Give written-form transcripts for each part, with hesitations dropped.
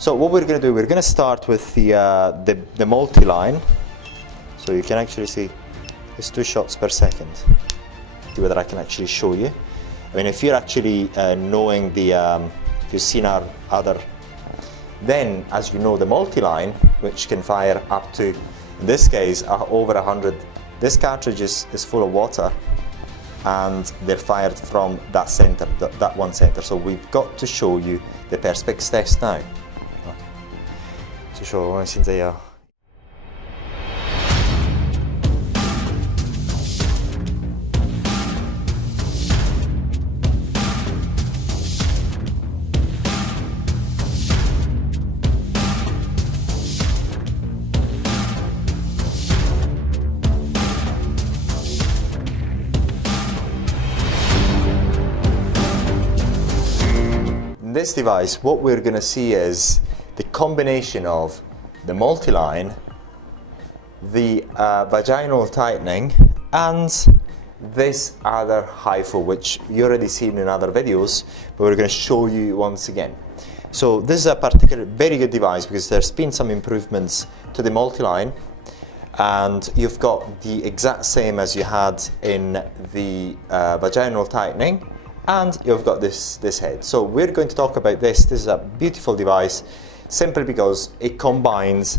So what we're going to do, we're going to start with the multi-line. So you can actually see it's 2 shots per second. See whether I can actually show you. I mean, if you're actually knowing the, if you've seen our other, then as you know the multi-line, which can fire up to, in this case, over 100. This cartridge is full of water, and they're fired from that center, that one center. So we've got to show you the perspex test now. So现在要 In this device, what we're going to see is the combination of the multi-line, the vaginal tightening, and this other Hifu, which you already seen in other videos, but we're going to show you once again. So this is a particular very good device because there's been some improvements to the multi-line, and you've got the exact same as you had in the vaginal tightening, and you've got this head. So we're going to talk about this. This is a beautiful device simply because it combines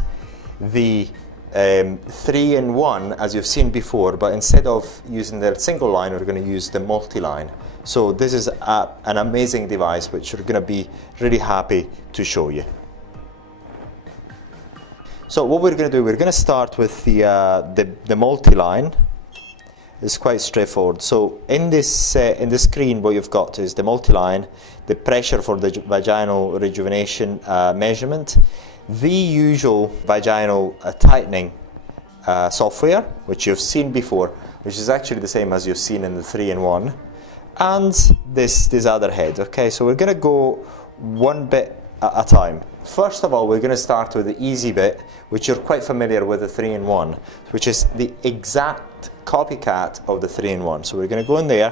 the 3-in-1 as you've seen before, but instead of using the single line, we're going to use the multi-line. So this is an amazing device which we're going to be really happy to show you. So what we're going to do, we're going to start with the multi-line. It's quite straightforward. So in this screen, what you've got is the multi-line, the pressure for the vaginal rejuvenation measurement, the usual vaginal tightening software, which you've seen before, which is actually the same as you've seen in the 3-in-1, and this other head. Okay, so we're going to go one bit at a time. First of all, we're going to start with the easy bit, which you're quite familiar with, the 3-in-1, which is the exact copycat of the 3-in-1. So we're going to go in there,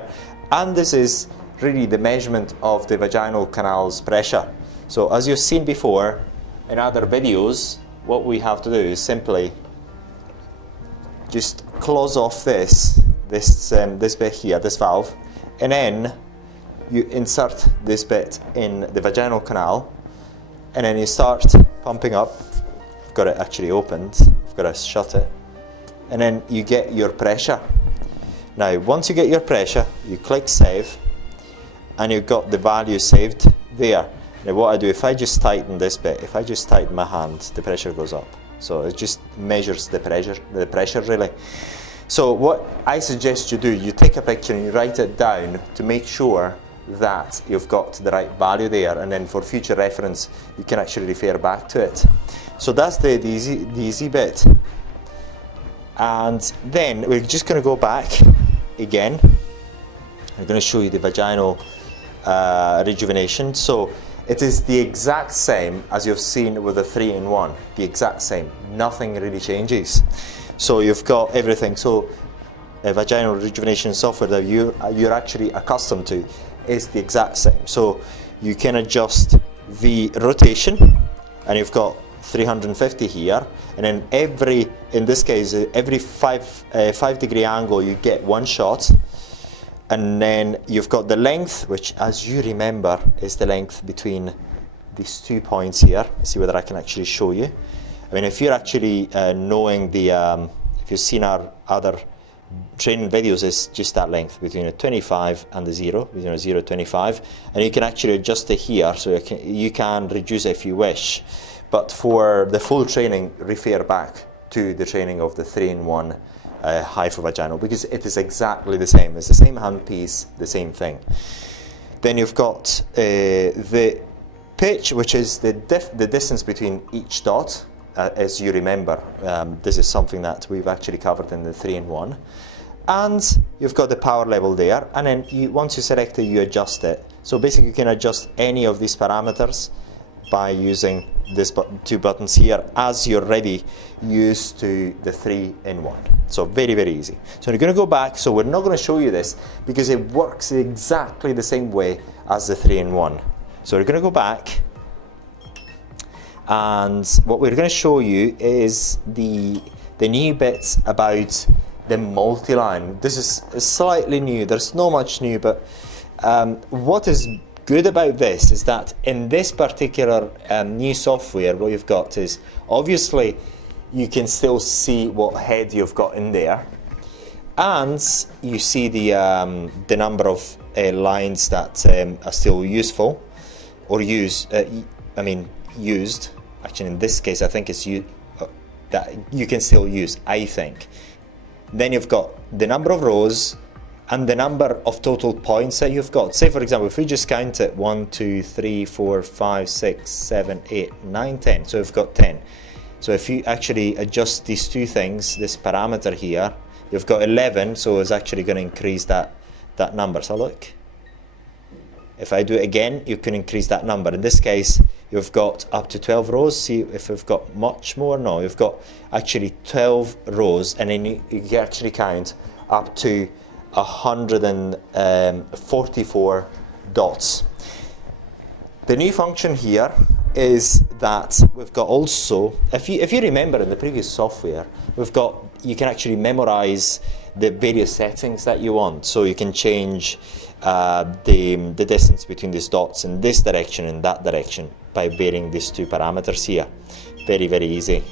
and this is really the measurement of the vaginal canal's pressure. So as you've seen before in other videos, what we have to do is simply just close off this bit here, this valve, and then you insert this bit in the vaginal canal, and then you start pumping up. I've got it actually opened, I've got to shut it, and then you get your pressure. Now once you get your pressure, you click save, and you've got the value saved there. Now what I do, if I just tighten this bit, if I just tighten my hand, the pressure goes up. So it just measures the pressure really. So what I suggest you do, you take a picture and you write it down to make sure that you've got the right value there, and then for future reference you can actually refer back to it. So that's the easy bit. And then we're just going to go back again. I'm going to show you the vaginal rejuvenation. So it is the exact same as you've seen with the 3-in-1, the exact same, nothing really changes. So you've got everything. So vaginal rejuvenation software that you're actually accustomed to is the exact same. So you can adjust the rotation, and you've got 350 here, and then in this case, every 5-degree angle you get one shot, and then you've got the length, which as you remember is the length between these 2 points here. Let's see whether I can actually show you. I mean, if you're actually knowing if you've seen our other training videos, is just that length between a 25 and the 0, between a 0 and 25, and you can actually adjust it here, so you can reduce it if you wish. But for the full training, refer back to the training of the 3-in-1 Hifu vaginal, because it is exactly the same. It's the same handpiece, the same thing. Then you've got the pitch, which is the distance between each dot. As you remember, this is something that we've actually covered in the 3-in-1. And you've got the power level there, and then once you select it, you adjust it. So basically you can adjust any of these parameters by using these 2 buttons here, as you're already used to the 3-in-1. So very, very easy. So you're going to go back. So we're not going to show you this because it works exactly the same way as the 3-in-1. So we're going to go back, and what we're going to show you is the new bits about the multiline. This is slightly new. There's not much new, but what is good about this is that in this particular new software, what you've got is obviously you can still see what head you've got in there, and you see the number of lines that are still useful or used. Actually, in this case, I think it's that you can still use, I think. Then you've got the number of rows and the number of total points that you've got. Say, for example, if we just count it 1, 2, 3, 4, 5, 6, 7, 8, 9, 10. So we've got 10. So if you actually adjust these two things, this parameter here, you've got 11. So it's actually going to increase that number. So look, if I do it again, you can increase that number. In this case, you've got up to 12 rows. See if we've got much more. No, you've got actually 12 rows, and then you can actually count up to 144 dots. The new function here is that we've got also, if you remember in the previous software, you can actually memorize the various settings that you want. So you can change the distance between these dots in this direction and that direction by varying these two parameters here. Very, very easy.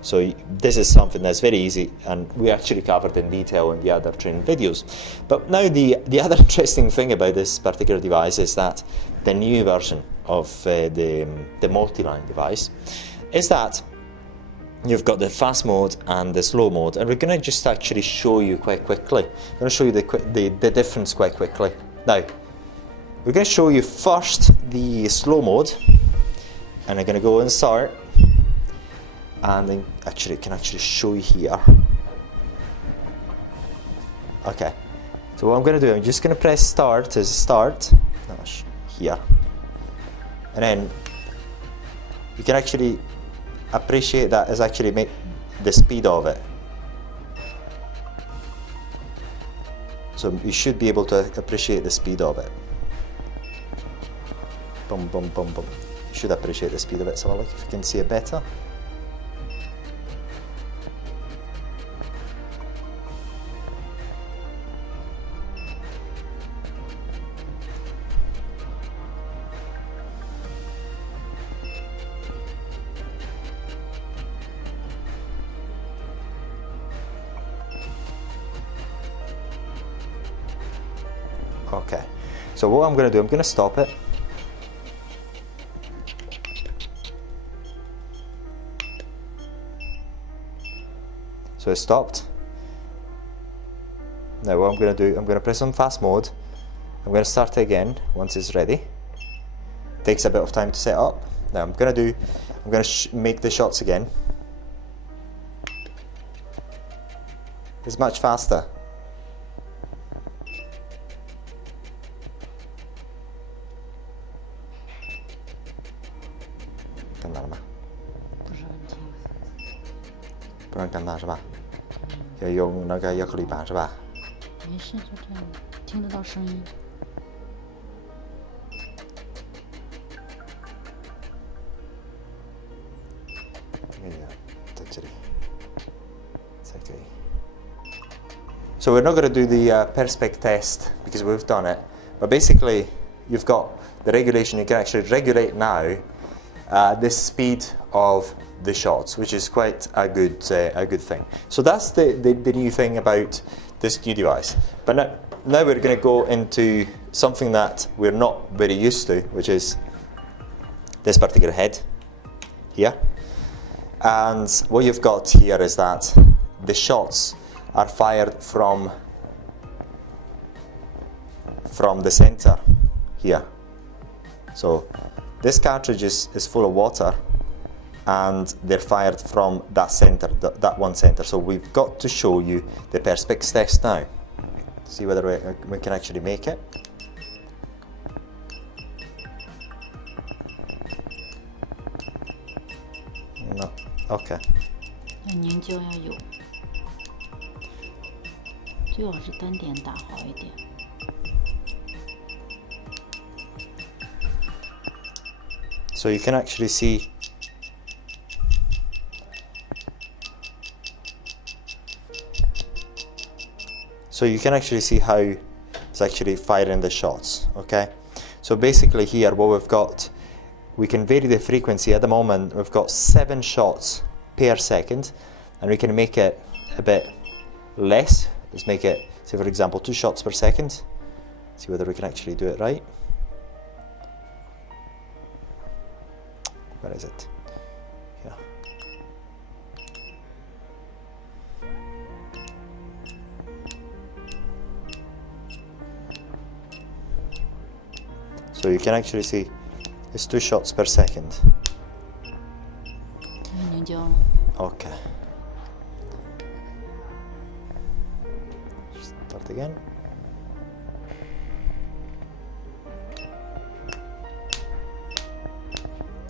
So this is something that's very easy, and we actually covered in detail in the other training videos. But now the other interesting thing about this particular device is that the new version of the multiline device is that you've got the fast mode and the slow mode, and we're going to just actually show you quite quickly. I'm going to show you the difference quite quickly. Now, we're going to show you first the slow mode, and I'm going to go and start, and then can actually show you here. Okay, so what I'm going to do, I'm just going to press start as start here, and then you can actually appreciate that as actually make the speed of it. So you should be able to appreciate the speed of it. Boom, boom, boom, boom. You should appreciate the speed of it. So look if you can see it better. Okay, so what I'm going to do, I'm going to stop it. So it stopped. Now what I'm going to do, I'm going to press on fast mode. I'm going to start it again once it's ready. It takes a bit of time to set up. Now I'm going to make the shots again. It's much faster.不让干大是吧？要用那个亚克力板是吧？没事，就这样，听得到声音。在这里，在这里。So we're not going to do the perspex test because we've done it, but basically you've got the regulation. You can actually regulate now the speed of the shots, which is quite a good thing. So that's the new thing about this new device. But now we're going to go into something that we're not very used to, which is this particular head here. And what you've got here is that the shots are fired from the center here. So this cartridge is full of water, and they're fired from that center, that one center. So we've got to show you the perspex test now. See whether we can actually make it. No. Okay. 凝胶要有，最好是单点打好一点。So you can actually see So you can actually see how it's actually firing the shots, okay? So basically here what we've got, we can vary the frequency. At the moment we've got 7 shots per second, and we can make it a bit less. Let's make it, say for example, 2 shots per second. See whether we can actually do it right. Where is it? Yeah. So you can actually see it's 2 shots per second. Okay. Start again.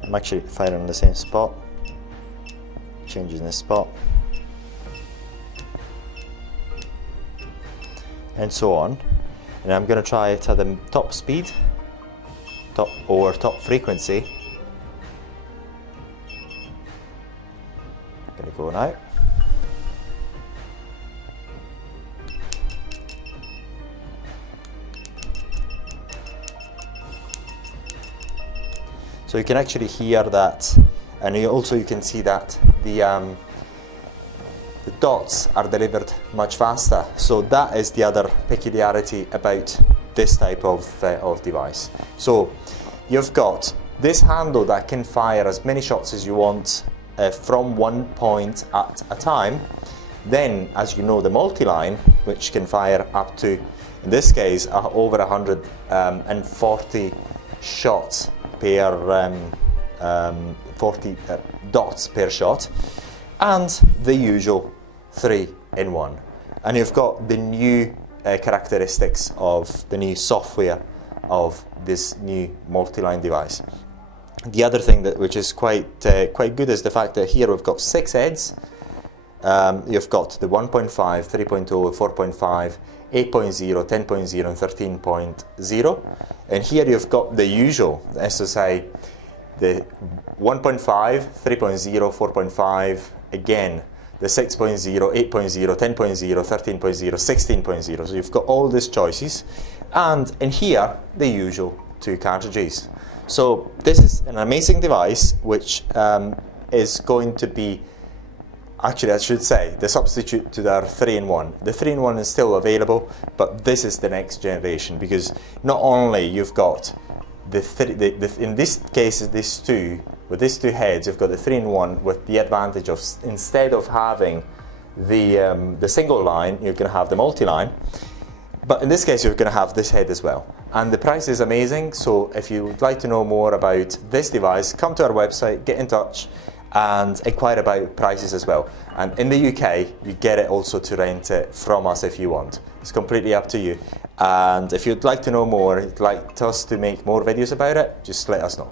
I'm actually firing on the same spot, changing the spot, and so on. And I'm going to try it at the top speed, top frequency. I'm going to go now. So you can actually hear that, and you can see that the dots are delivered much faster. So that is the other peculiarity about this type of device. So you've got this handle that can fire as many shots as you want from one point at a time. Then, as you know, the multiline, which can fire up to, in this case, over 140 shots per 40 dots per shot, and the usual 3-in-1. And you've got the new characteristics of the new software of this new multi-line device. The other thing which is quite good is the fact that here we've got 6 heads. You've got the 1.5, 3.0, 4.5, 8.0, 10.0 and 13.0. And here you've got the usual, as to say, the 1.5, 3.0, 4.5, again, the 6.0, 8.0, 10.0, 13.0, 16.0. So you've got all these choices. And in here, the usual 2 cartridges. So this is an amazing device which is going to be, actually I should say, the substitute to their 3-in-1. The 3-in-1 is still available, but this is the next generation, because not only you've got in this case with these two heads, you've got the 3-in-1 with the advantage of, instead of having the single line, you're going to have the multi-line. But in this case, you're going to have this head as well. And the price is amazing, so if you would like to know more about this device, come to our website, get in touch, and inquire about prices as well. And in the UK, you get it also to rent it from us if you want. It's completely up to you. And if you'd like to know more, you'd like us to make more videos about it, just let us know.